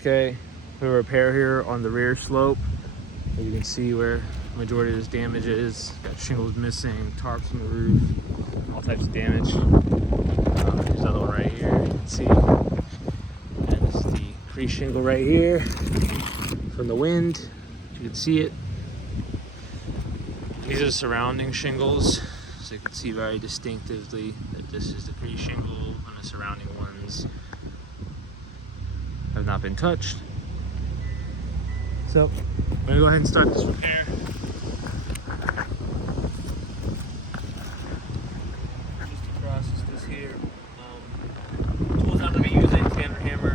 Okay, we have a repair here on the rear slope. As you can see where the majority of this damage is. Got shingles missing, tarps on the roof, all types of damage. There's another one right here, you can see. And this is the pre-shingle right here from the wind. You can see it. These are the surrounding shingles, so you can see very distinctively that this is the pre-shingle and the surrounding ones have not been touched. So I'm gonna go ahead and start this repair. Just across is this here. Tools I'm gonna be using: standard hammer,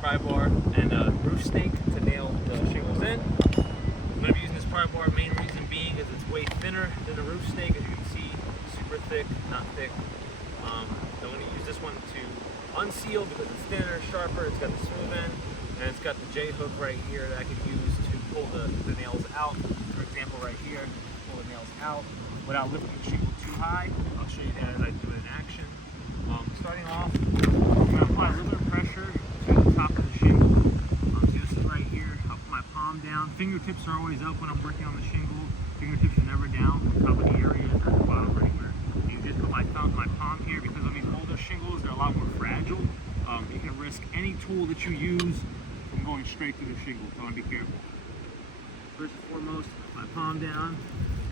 pry bar, and a roof stake to nail the shingles in. I'm gonna be using this pry bar. Main reason being is it's way thinner than the roof stake, as you can see. Super thick, not thick. I'm gonna use this one to unseal because it's thinner, sharper. It's got the smooth end, and it's got the J hook right here that I can use to pull the nails out. For example, right here, pull the nails out without lifting the shingle too high. I'll show you that as I do it in action. Starting off, I'm going to apply a little bit of pressure to the top of the shingle. So this is right here. I'll put my palm down. Fingertips are always up when I'm working on the shingle. Fingertips are never down on top of the area or the bottom or anywhere. You just put my thumb, my palm here, because on these older shingles, they're a lot more fragile. You can risk any tool that you use from going straight through the shingle, so I want to be careful. First and foremost, my palm down,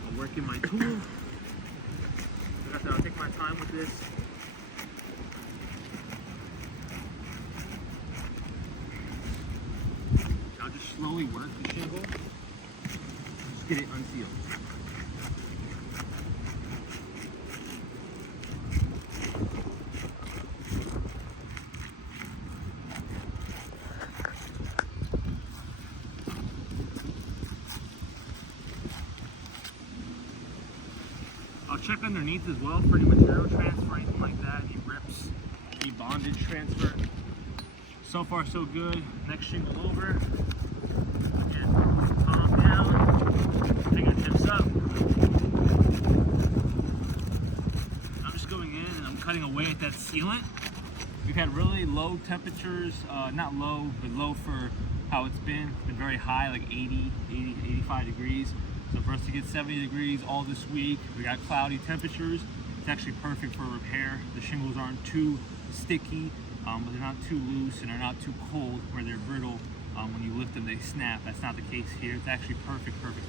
I'll work in my tool. Like I said, I'll take my time with this. I'll just slowly work the shingle, just get it unsealed. I'll check underneath as well for any material transfer, anything like that, any rips, any bondage transfer. So far so good. Next shingle over. Again, palm down, fingertips up. I'm just going in and I'm cutting away at that sealant. We've had really low temperatures, not low, but low for how it's been very high, like 80, 85 degrees. So for us to get 70 degrees all this week, we got cloudy temperatures. It's actually perfect for repair. The shingles aren't too sticky, but they're not too loose and they're not too cold where they're brittle. When you lift them, they snap. That's not the case here. It's actually perfect temperature.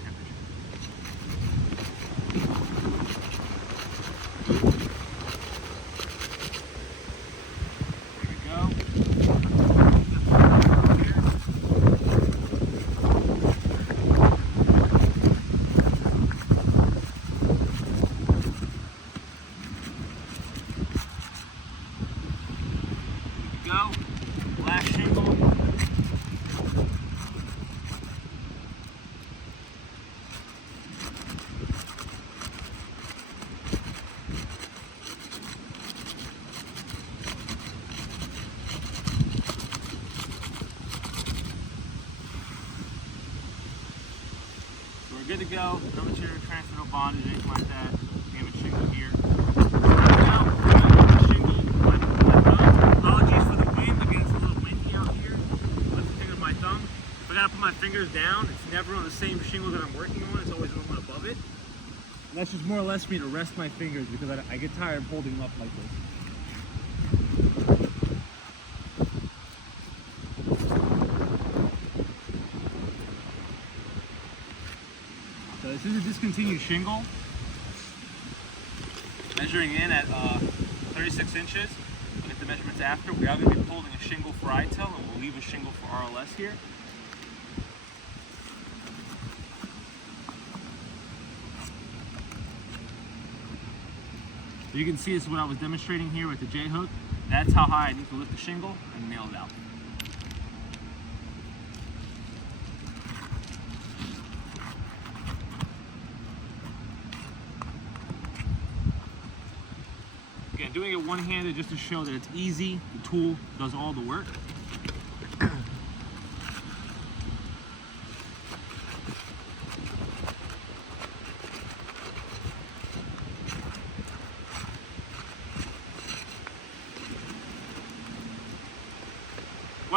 Last shingle. So we're good to go. No material transfer, no bondage, anything like that. Damage shingle here. If I gotta put my fingers down, it's never on the same shingle that I'm working on, it's always one above it. And that's just more or less for me to rest my fingers because I get tired of holding them up like this. So this is a discontinued shingle. Measuring in at 36 inches. I'll get the measurements after. We are going to be holding a shingle for ITEL and we'll leave a shingle for RLS here. So you can see this is what I was demonstrating here with the J hook. That's how high I need to lift the shingle and nail it out. Again, doing it one-handed just to show that it's easy. The tool does all the work.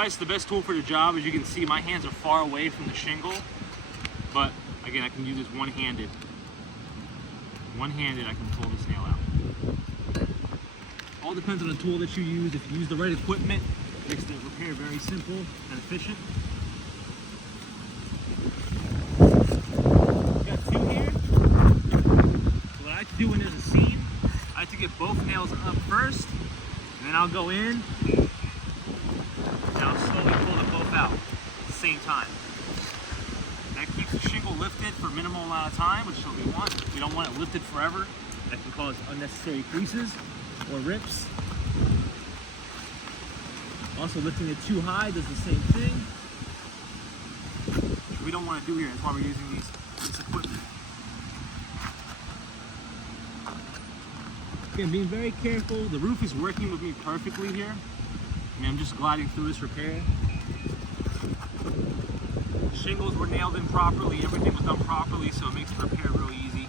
slice is the best tool for the job. As you can see, my hands are far away from the shingle, but again, I can use this one-handed. One-handed, I can pull this nail out. All depends on the tool that you use. If you use the right equipment, it makes the repair very simple and efficient. Got two here. So what I like to do when there's a seam, I like to get both nails up first, and then I'll go in, and I'll slowly pull them both out at the same time. That keeps the shingle lifted for a minimal amount of time, which is what we want. We don't want it lifted forever. That can cause unnecessary creases or rips. Also, lifting it too high does the same thing, which we don't want to do here. That's why we're using this equipment. Again, being very careful. The roof is working with me perfectly here. I mean, I'm just gliding through this repair. The shingles were nailed in properly. Everything was done properly, so it makes the repair real easy.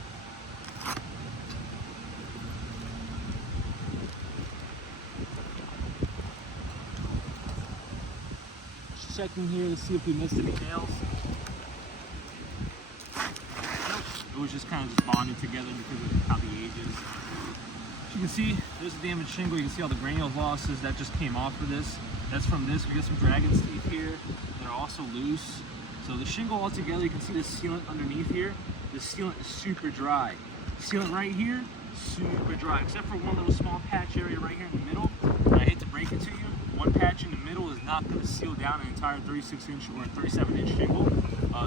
Checking here to see if we missed any nails. It was just kind of just bonded together because of how the age is. As you can see, there's a damaged shingle. You can see all the granule losses that just came off of this. That's from this. We got some dragon's teeth here that are also loose. So the shingle altogether, you can see the sealant underneath here. The sealant is super dry. Sealant right here, super dry, except for one little small patch area right here in the middle. And I hate to break it to you. One patch in the middle is not going to seal down an entire 36-inch or 37-inch shingle.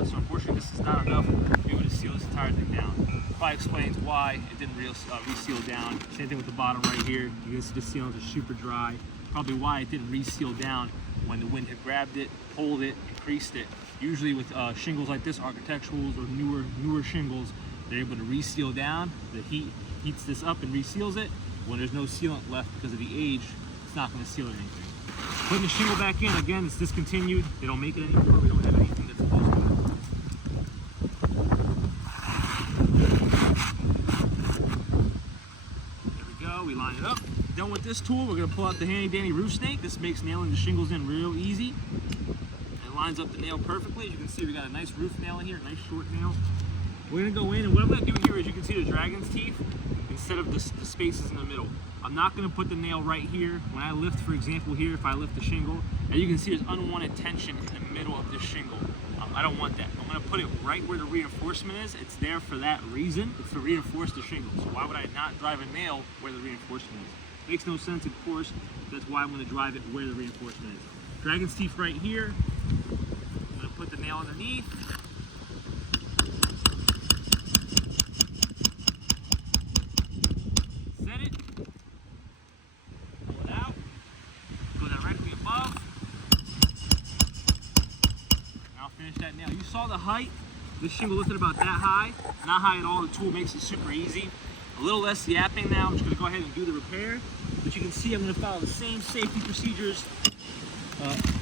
So unfortunately, this is not enough to be able to seal this entire thing down. Probably explains why it didn't reseal down. Same thing with the bottom right here. You can see the sealant is super dry. Probably why it didn't reseal down when the wind had grabbed it, pulled it, and creased it. Usually with shingles like this, architecturals or newer shingles, they're able to reseal down. The heat heats this up and reseals it. When there's no sealant left because of the age, it's not going to seal anything. Putting the shingle back in, again, it's discontinued. They don't make it anymore. We don't have anything that's close to it. There we go, we line it up. Done with this tool, we're going to pull out the handy dandy roof snake. This makes nailing the shingles in real easy. It lines up the nail perfectly. As you can see, we got a nice roof nail in here, a nice short nail. We're going to go in, and what I'm going to do here is you can see the dragon's teeth instead of the spaces in the middle. I'm not going to put the nail right here. When I lift, for example, here, if I lift the shingle, and you can see there's unwanted tension in the middle of this shingle. I don't want that. I'm going to put it right where the reinforcement is. It's there for that reason. It's to reinforce the shingle. So why would I not drive a nail where the reinforcement is? Makes no sense, of course. That's why I'm going to drive it where the reinforcement is. Dragon's teeth right here. I'm going to put the nail underneath. Set it. Pull it out. Go directly above. And I'll finish that nail. You saw the height. This shingle lifted about that high. Not high at all. The tool makes it super easy. A little less yapping now. I'm just going to go ahead and do the repair. But you can see I'm going to follow the same safety procedures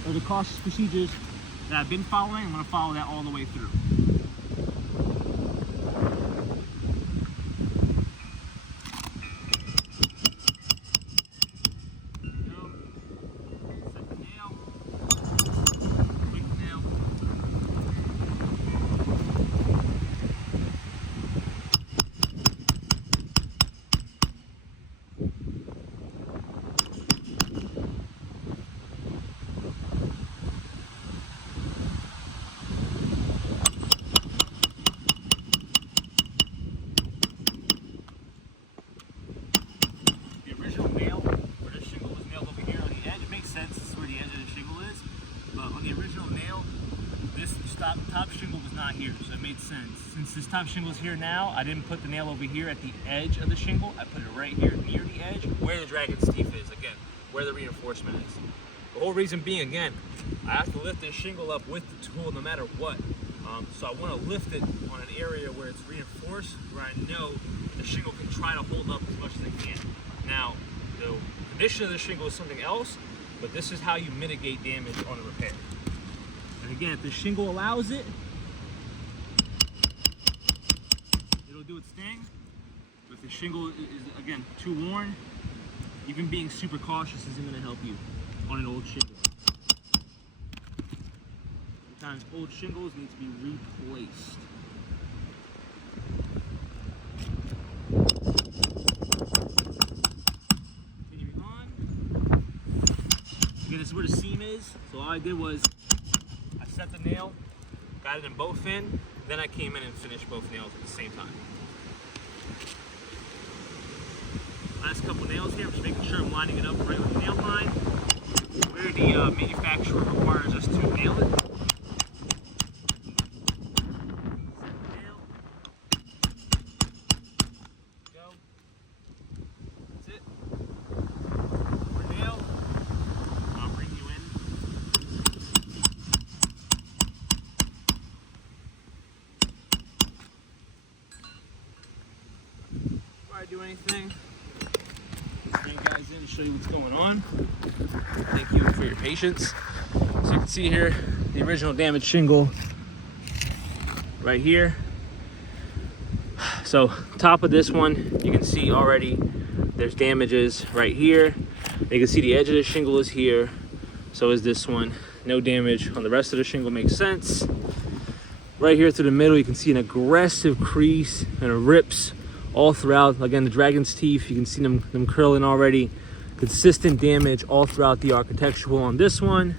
or the cautious procedures that I've been following. I'm going to follow that all the way through. Top shingle was not here, so it made sense. Since this top shingle is here now, I didn't put the nail over here at the edge of the shingle. I put it right here near the edge, where the dragon's teeth is, again, where the reinforcement is. The whole reason being, again, I have to lift this shingle up with the tool no matter what. So I want to lift it on an area where it's reinforced, where I know the shingle can try to hold up as much as it can. Now, the condition of the shingle is something else, but this is how you mitigate damage on a repair. And again, if the shingle allows it, it'll do its thing. But if the shingle is, again, too worn, even being super cautious isn't going to help you on an old shingle. Sometimes old shingles need to be replaced. Continuing on. Again, this is where the seam is. So all I did was I set the nail, got it in both in, then I came in and finished both nails at the same time. Last couple nails here, I'm just making sure I'm lining it up right with the nail line, where the manufacturer requires us to nail it. Nail. Go. That's it. One nail. I'll bring you in. Before I do anything, bring you guys in to show you what's going on. Thank you for your patience. So you can see here the original damaged shingle right here. So top of this one, you can see already there's damages right here. You can see the edge of the shingle is here. So is this one. No damage on the rest of the shingle, makes sense. Right here through the middle, you can see an aggressive crease and a rips all throughout. Again, the dragon's teeth, you can see them curling already. Consistent damage all throughout the architectural on this one.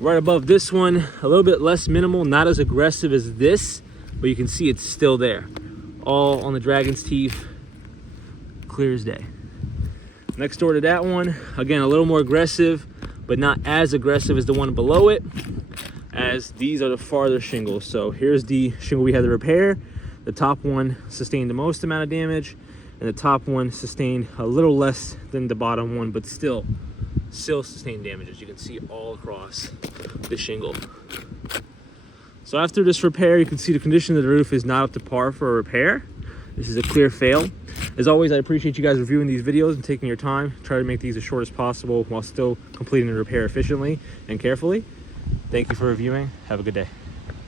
Right above this one, a little bit less minimal, not as aggressive as this, but you can see it's still there. All on the dragon's teeth, clear as day. Next door to that one, again, a little more aggressive, but not as aggressive as the one below it, as these are the farther shingles. So here's the shingle we had to repair. The top one sustained the most amount of damage, and the top one sustained a little less than the bottom one, but still sustained damages. You can see all across the shingle. So after this repair, you can see the condition of the roof is not up to par for a repair. This is a clear fail. As always, I appreciate you guys reviewing these videos and taking your time. Try to make these as short as possible while still completing the repair efficiently and carefully. Thank you for reviewing. Have a good day.